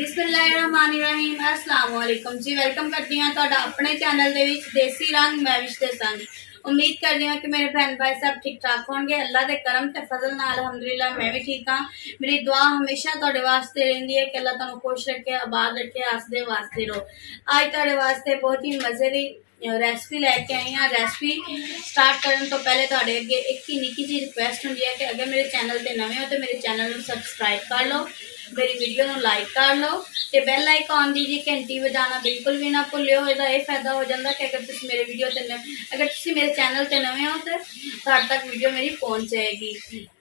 बिस्मिल्लाहिर्रहमानिर्रहीम अस्सलाम वालेकुम जी। वेलकम करती हाँ तुहाडा अपने चैनल दे विच देसी रंग मैं विच दे संग। उम्मीद करती हूँ कि मेरे बहन भाई सब ठीक ठाक होंगे। अल्लाह के करम ते फजल नाल अल्हम्दुलिल्लाह मैं भी ठीक हाँ। मेरी दुआ हमेशा तुहाडे वास्ते रहिंदी है कि अल्लाह तुहानू खुश रखे, आबाद रखे, हसदे वास्ते रहो। आज तुहाडे वास्ते बहुत ही मज़े दी रेसिपी लैके आई हाँ। रेसिपी स्टार्ट करने तो पहले तुहाडे अगे एक ही निक्की जी रिक्वेस्ट हुंदी है कि अगर मेरे चैनल ते नवे हो तो मेरे चैनल को सबसक्राइब कर लो, मेरी वीडियो को लाइक कर लो तो बैल आइकॉन दी जी घंटी बजाना बिल्कुल भी ना भुल्लियो। इसका यह फायदा हो जाता कि अगर तुम मेरे वीडियो ते अगर तुम मेरे चैनल ते नवे हो तो तुहाडे तक वीडियो मेरी पहुँच जाएगी।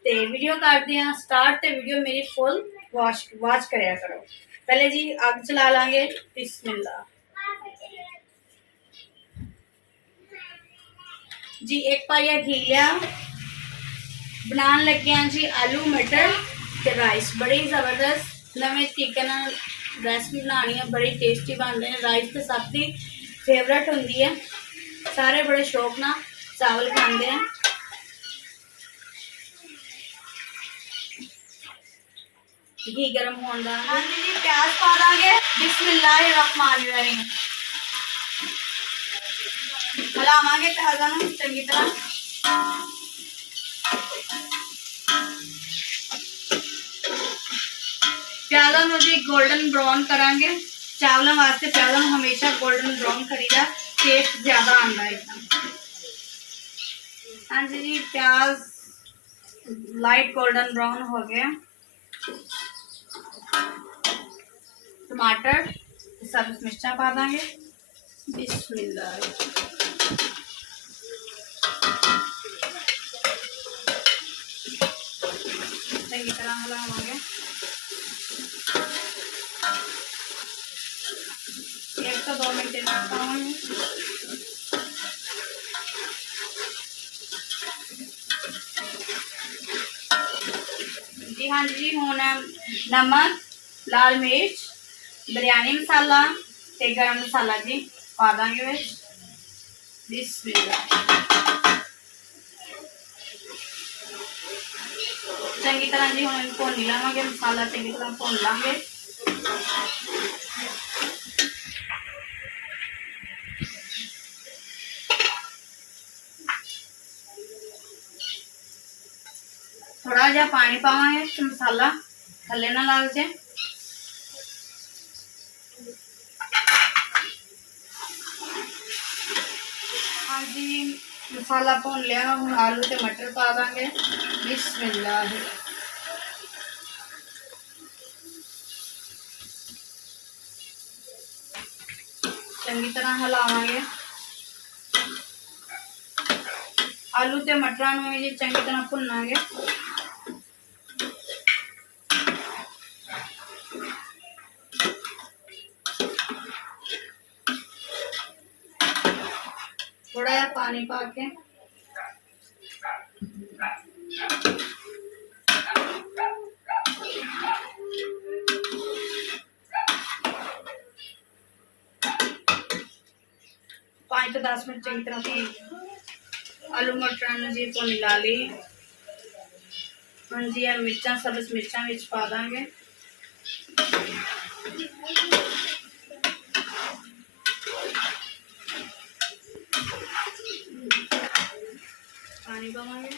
तो वीडियो करते हैं स्टार्ट। तो वीडियो मेरी फुल वॉच कराया करो। पहले जी अग चला लांगे। बिस्मिल्लाह जी। एक पाइया घी लिया। बनाने लगे हैं जी आलू मटर ते राइस। बड़ी जबरदस्त नवे तरीके रेसिपी बनानी है, बड़ी टेस्टी बनते हैं। राइस तो सबकी फेवरेट होंगी है, सारे बड़े शौक ना चावल खाते हैं। घी गर्म होने देंगे जी, प्याज पा देंगे। बिस्मिल्लाहिर्रहमानिर्रहीम हिलावांगे प्याज़ा नूं चंगी तरह। प्याज़ा नूं जी गोल्डन ब्राउन करांगे। चावलों वास्ते प्याज़ा नूं हमेशा गोल्डन ब्राउन करीदा, टेस्ट ज़्यादा आंदा है एकदम। हाँ जी, प्याज लाइट गोल्डन ब्राउन हो गया। टमाटर सब्ज मिर्चा पा देंगे। बिस्मिल्लाह चंगी तरह हिलावांगे। एक तो 2 मिनट पावांगे। जी हाँ जी, हुण नमक, लाल मिर्च, बिरयानी मसाला ते गरम मसाला जी पा देंगे विच। बिस्मिल्लाह चंगी तरह जी हुण भुन लवांगे। मसाला चंगी तरह भुन लांगे। थोड़ा जा पानी पावांगे तो मसाला थल्ले ना लग जाए। हाँ जी, मसाला भुन लिया। हम आलू ते मटर पा देंगे। बिस्मिल्लाह चंगी तरह हिलावांगे। आलू ते मटरां नूं जी चंगी तरह भुनांगे। थोड़ा जा पानी पा के पाँच तो 10 मिनट चंगी तरह आलू मटर जी भुन ला ली। हाँ जी, मिर्चा सब्ज मिर्चा विच पा देंगे। पानी पावांगे।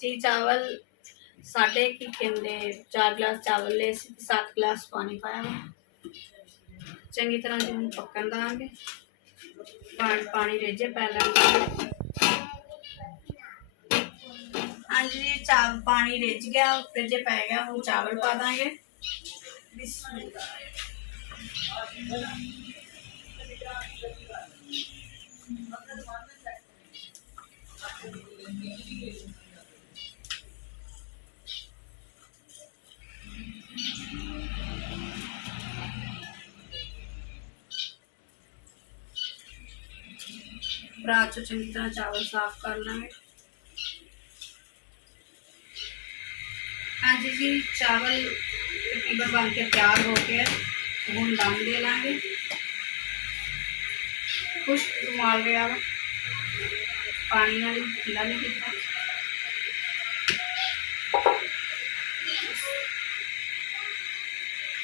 जी चावल साढ़े की कहते 4 गिलास चावल ले 7 गिलास पानी पाया। चंगी तरह जी हम पकन देंगे। पानी रेजे पै लेंगे। हाँ जी, पानी रिज गया, रेजे पै गया। हम चावल पा देंगे। परात चो चंगी तरह चावल साफ कर लेंगे। हाँ जी जी, चावल तकरीबन बन के तैयार हो गया, हम दम दे लेंगे। कुछ रुमाल गया वा पानी वाली ढिला नहीं किया।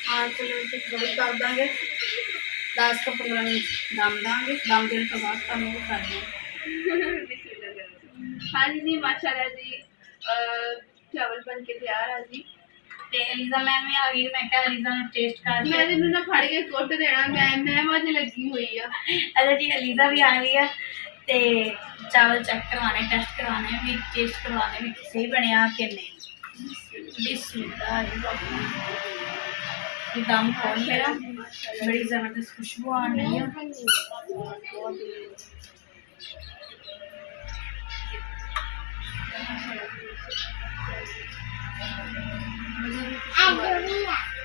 हाँ चलो थोड़ी कर देंगे, 10 तो 15 मिनट दम देंगे। दम देने के बाद हम वो कर देंगे। हाँ जी माशाल्लाह जी, चावल बन के तैयार है जी। ते अलीजा मैम भी आ गई, मैं क्या अलीजा ने टेस्ट कर मैं तेनू ना फड़ के कुट देना, मैं मजे लगी हुई है। अच्छा जी, अलीजा भी आ गई है ते चावल चेक करवाने, टेस्ट करवाने भी, टेस्ट करवाने भी सही बनया कि नहीं। बिस्मिल्लाह, ये दम खोल मेरा, बड़ी ज़बरदस्त खुशबू आ रही है।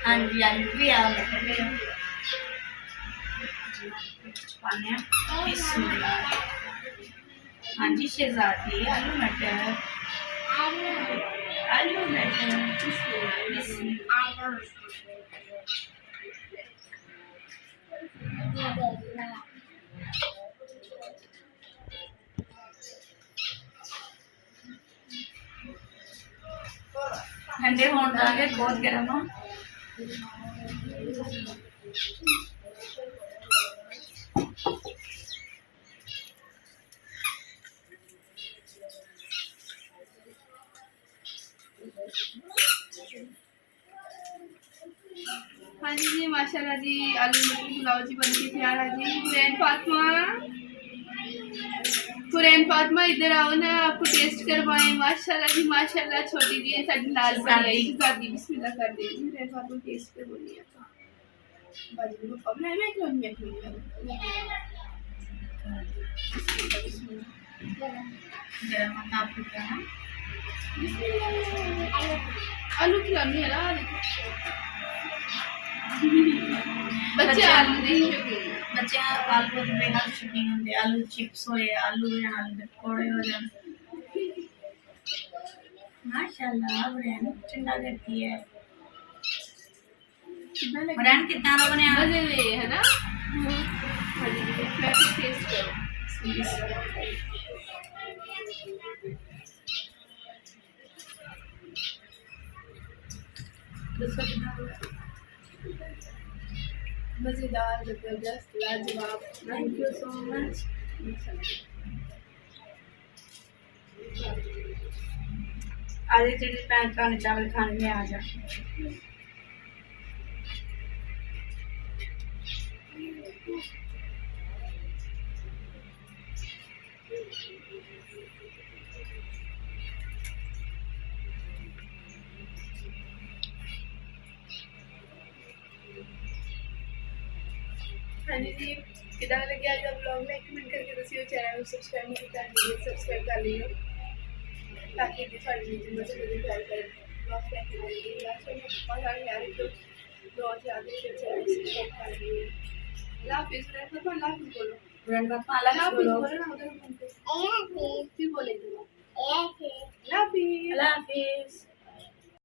हाँ जी, आलू भी आ गए। हाँ जी शहजादी, आलू मटर, आलू मटर। ठंडे होने देंगे, बहुत गर्म हो। हाँ जी माशाल्लाह जी, आलू मटर पुलाव जी बन के तैयार है जी। हुरैन फातिमा इधर आओ ना, आपको टेस्ट करवाएं। माशाल्लाह जी माशाल्लाह, छोटी जी साडी लाल बड़ी आई शहजादी, बिस्मिल्लाह कर दे जी। हुरैन फातिमा टेस्ट कर बोलिए आपका बाजी को कब मैं क्यों नहीं गरम आपको क्या है, आलू खिलानी है ना, बच्चे आलू नहीं शौकीन, बच्चे आलू के बेहद शौकीन होंगे। आलू चिप्स होए, आलू हो जान, आलू के पकौड़े हो जान। माशाल्लाह ब्रांड ठंडा करती है। ब्रांड कितना का बने मजे ले है ना। टेस्ट करो। मजेदार, जबरदस्त, लाजवाब। Thank you so much. आधे चीज़ पैन का चावल खाने में आ जा। हाँ जी जी, कितना लगे आज का ब्लॉग, लाइक कमेंट करके दसियो। चैनल को सब्सक्राइब नहीं कर लीजिए, सब्सक्राइब कर लीजिए ताकि सारी चीज़ें मुझे प्यार करें। ब्लॉग लाइक कर लीजिए, लास्ट में बहुत सारे यार तो ब्लॉग से आते हैं, चैनल सब्सक्राइब कर लीजिए। अल्लाह हाफिज़। अल्लाह हाफिज़ बोलो, अल्लाह हाफिज़ बोलो ना, उधर फिर बोले अल्लाह हाफिज़। हाफिज़।